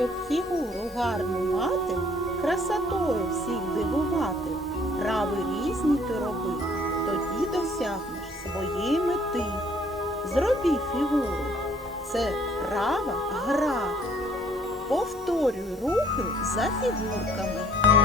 Щоб фігуру гарну мати, красотою всіх дивувати, прави різні ти роби, тоді досягнеш своєї мети. Зроби фігуру, це права гра. Повторюй рухи за фігурками.